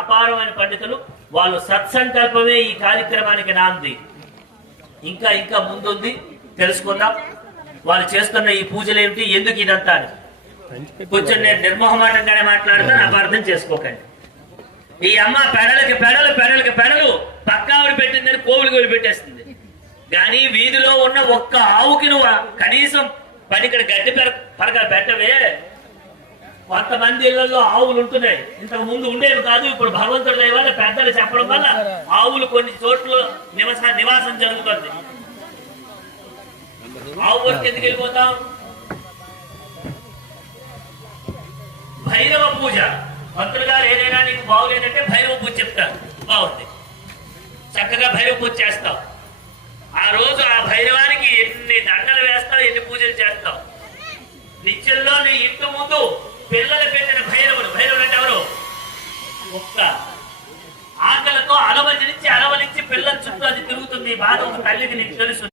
అపారమైన పండితులు. వాళ్ళు సత్సంకల్పమే ఈ కార్యక్రమానికి నాంది. ఇంకా ఇంకా ముందుంది, తెలుసుకుందాం. వాళ్ళు చేస్తున్న ఈ పూజలు ఏమిటి, ఎందుకు ఇదంతా. కొంచెం నేను నిర్మోహమాటంగానే మాట్లాడతాను, అపార్థం చేసుకోకండి. ఈ అమ్మ పెడలకి పెడలు పెడలకి పెడలు పక్కావిడి పెట్టిందని కోవులు కోవి పెట్టేస్తుంది. కానీ వీధిలో ఉన్న ఒక్క ఆవుకి నువ్వు కనీసం పడికడ గడ్డి పరకలు పెట్టవే. కొంతమంది ఇళ్లలో ఆవులు ఉంటున్నాయి, ఇంతకు ముందు ఉండేవి కాదు. ఇప్పుడు భగవంతుడి దయ వల్ల పెద్దలు చెప్పడం వల్ల ఆవులు కొన్ని చోట్ల నివాసం జరుగుతుంది. ఆవు వరకు ఎందుకు వెళ్ళిపోతాం? భైరవ పూజ. భక్తులు గారు ఏదైనా నీకు బాగులేదంటే భైరవ పూజ చెప్తారు, బాగుంది. చక్కగా భైరవ పూజ చేస్తావు. ఆ రోజు ఆ భైరవానికి ఎన్ని దండలు వేస్తావు, ఎన్ని పూజలు చేస్తావు. నిత్యంలో నీ ఇంటి ముందు పిల్లలు పెట్టిన భైరవుడు. భైరవుడు అంటే ఎవరు? ఒక్క ఆకలితో అలవలించి పిల్లల చుట్టూ అది తిరుగుతుంది. బాధ ఒక తల్లికి నీకు తెలుసు.